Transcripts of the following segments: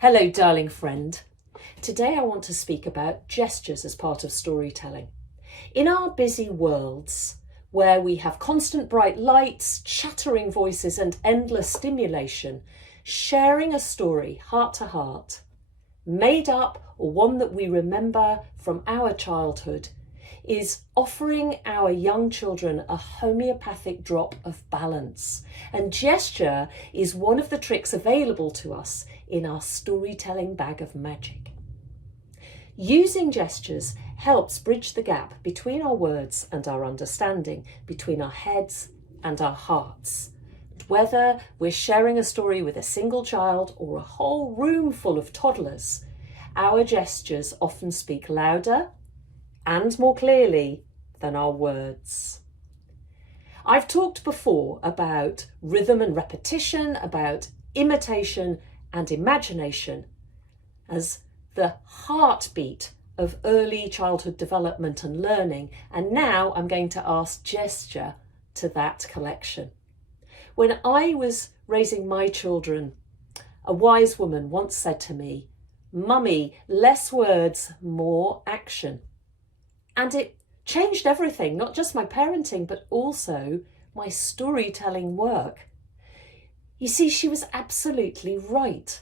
Hello, darling friend. Today I want to speak about gestures as part of storytelling. In our busy worlds, where we have constant bright lights, chattering voices and endless stimulation, sharing a story heart to heart, made up or one that we remember from our childhood, is offering our young children a homeopathic drop of balance. And gesture is one of the tricks available to us in our storytelling bag of magic. Using gestures helps bridge the gap between our words and our understanding, between our heads and our hearts. Whether we're sharing a story with a single child or a whole room full of toddlers, our gestures often speak louder and more clearly than our words. I've talked before about rhythm and repetition, about imitation and imagination as the heartbeat of early childhood development and learning, and now I'm going to add gesture to that collection. When I was raising my children, a wise woman once said to me, "Mummy, less words, more action." And it changed everything, not just my parenting, but also my storytelling work. You see, she was absolutely right.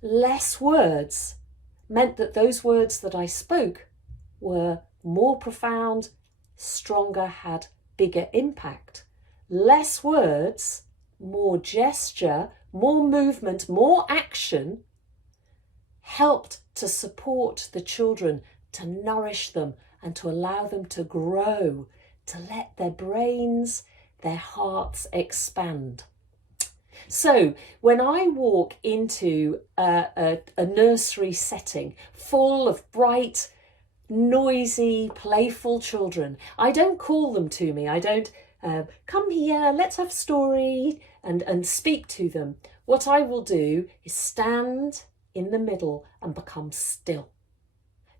Less words meant that those words that I spoke were more profound, stronger, had bigger impact. Less words, more gesture, more movement, more action helped to support the children, to nourish them and to allow them to grow, to let their brains, their hearts expand. So when I walk into a nursery setting full of bright, noisy, playful children, I don't call them to me. I don't come here, let's have a story and speak to them. What I will do is stand in the middle and become still.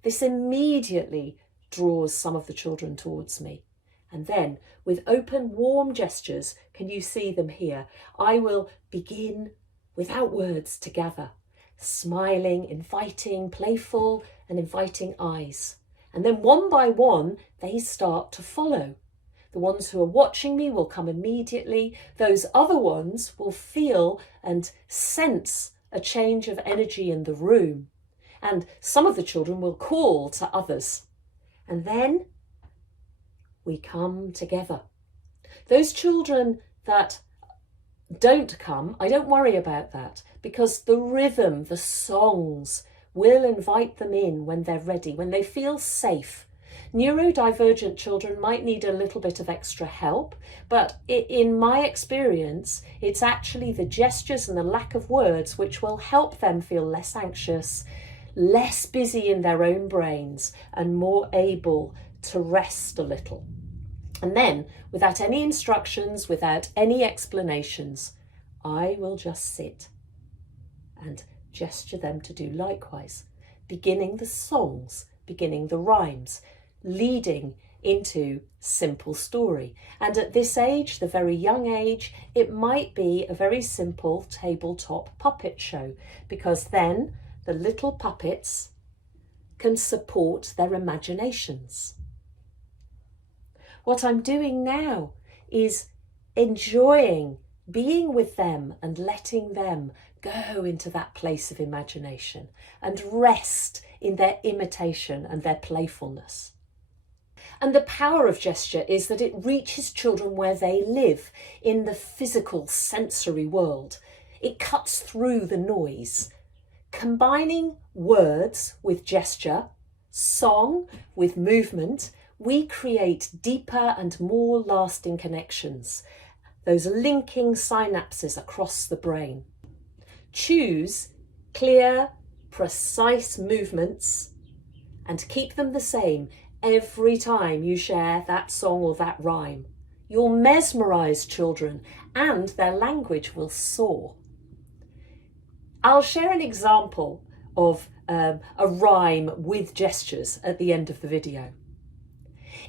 This immediately draws some of the children towards me. And then with open, warm gestures, can you see them here? I will begin without words to gather, smiling, inviting, playful and inviting eyes. And then one by one, they start to follow. The ones who are watching me will come immediately. Those other ones will feel and sense a change of energy in the room. And some of the children will call to others. And then we come together. Those children that don't come, I don't worry about that, because the rhythm, the songs will invite them in when they're ready, when they feel safe. Neurodivergent children might need a little bit of extra help, but in my experience, it's actually the gestures and the lack of words which will help them feel less anxious, less busy in their own brains and more able to rest a little. And then, without any instructions, without any explanations, I will just sit and gesture them to do likewise, beginning the songs, beginning the rhymes, leading into simple story. And at this age, the very young age, it might be a very simple tabletop puppet show, because then the little puppets can support their imaginations. What I'm doing now is enjoying being with them and letting them go into that place of imagination and rest in their imitation and their playfulness. And the power of gesture is that it reaches children where they live in the physical sensory world. It cuts through the noise. Combining words with gesture, song with movement, we create deeper and more lasting connections, those linking synapses across the brain. Choose clear, precise movements and keep them the same every time you share that song or that rhyme. You'll mesmerise children and their language will soar. I'll share an example of a rhyme with gestures at the end of the video.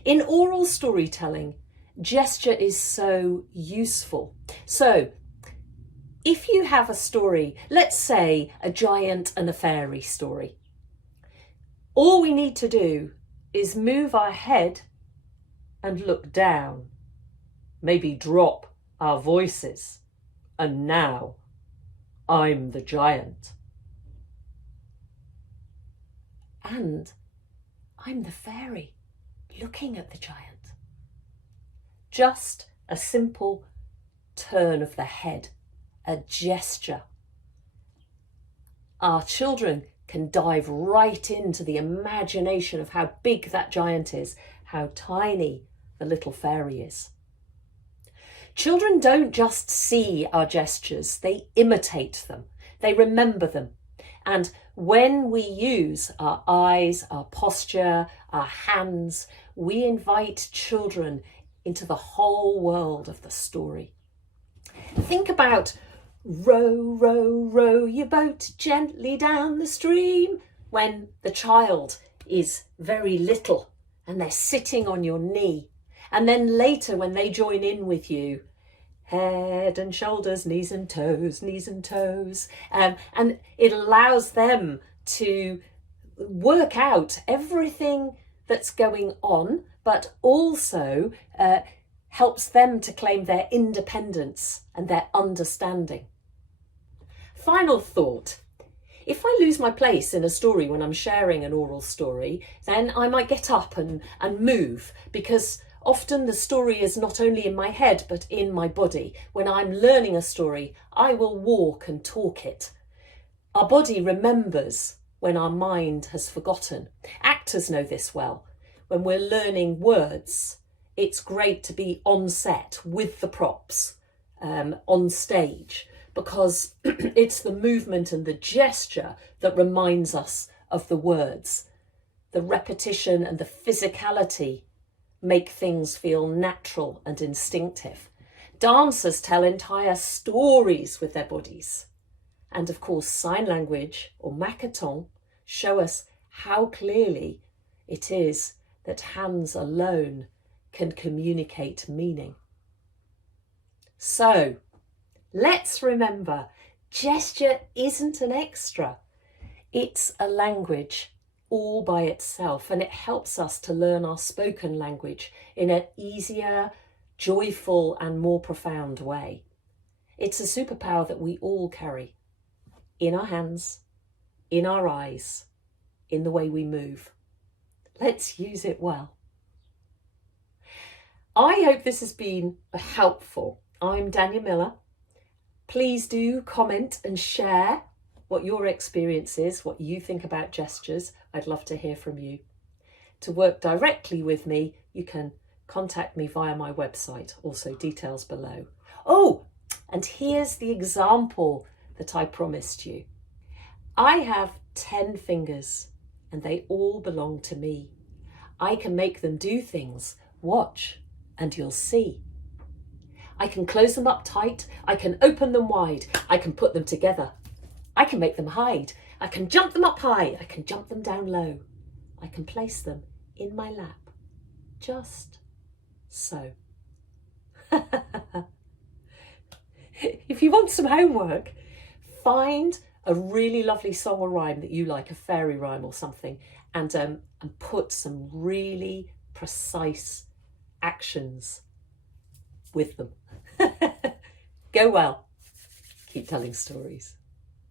In oral storytelling, gesture is so useful. So if you have a story, let's say a giant and a fairy story, all we need to do is move our head and look down, maybe drop our voices, and now I'm the giant. And I'm the fairy looking at the giant. Just a simple turn of the head, a gesture. Our children can dive right into the imagination of how big that giant is, how tiny the little fairy is. Children don't just see our gestures, they imitate them, they remember them. And when we use our eyes, our posture, our hands, we invite children into the whole world of the story. Think about row, row, row your boat gently down the stream when the child is very little and they're sitting on your knee. And then later when they join in with you, head and shoulders, knees and toes, knees and toes. And it allows them to work out everything that's going on, but also helps them to claim their independence and their understanding. Final thought. If I lose my place in a story when I'm sharing an oral story, then I might get up and move, because often the story is not only in my head but in my body. When I'm learning a story, I will walk and talk it. Our body remembers when our mind has forgotten. Actors know this well. When we're learning words, it's great to be on set with the props, on stage, because it's the movement and the gesture that reminds us of the words. The repetition and the physicality make things feel natural and instinctive. Dancers tell entire stories with their bodies. And of course, sign language or macaton show us how clearly it is that hands alone can communicate meaning. So, let's remember, gesture isn't an extra. It's a language all by itself, and it helps us to learn our spoken language in an easier, joyful and more profound way. It's a superpower that we all carry in our hands, in our eyes, in the way we move. Let's use it well. I hope this has been helpful. I'm Danyah Miller. Please do comment and share what your experience is, what you think about gestures. I'd love to hear from you. To work directly with me, you can contact me via my website, also details below. Oh, and here's the example that I promised you. I have 10 fingers and they all belong to me. I can make them do things. Watch and you'll see. I can close them up tight. I can open them wide. I can put them together. I can make them hide. I can jump them up high. I can jump them down low. I can place them in my lap. Just so. If you want some homework, find a really lovely song or rhyme that you like, a fairy rhyme or something, and put some really precise actions with them. Go well. Keep telling stories.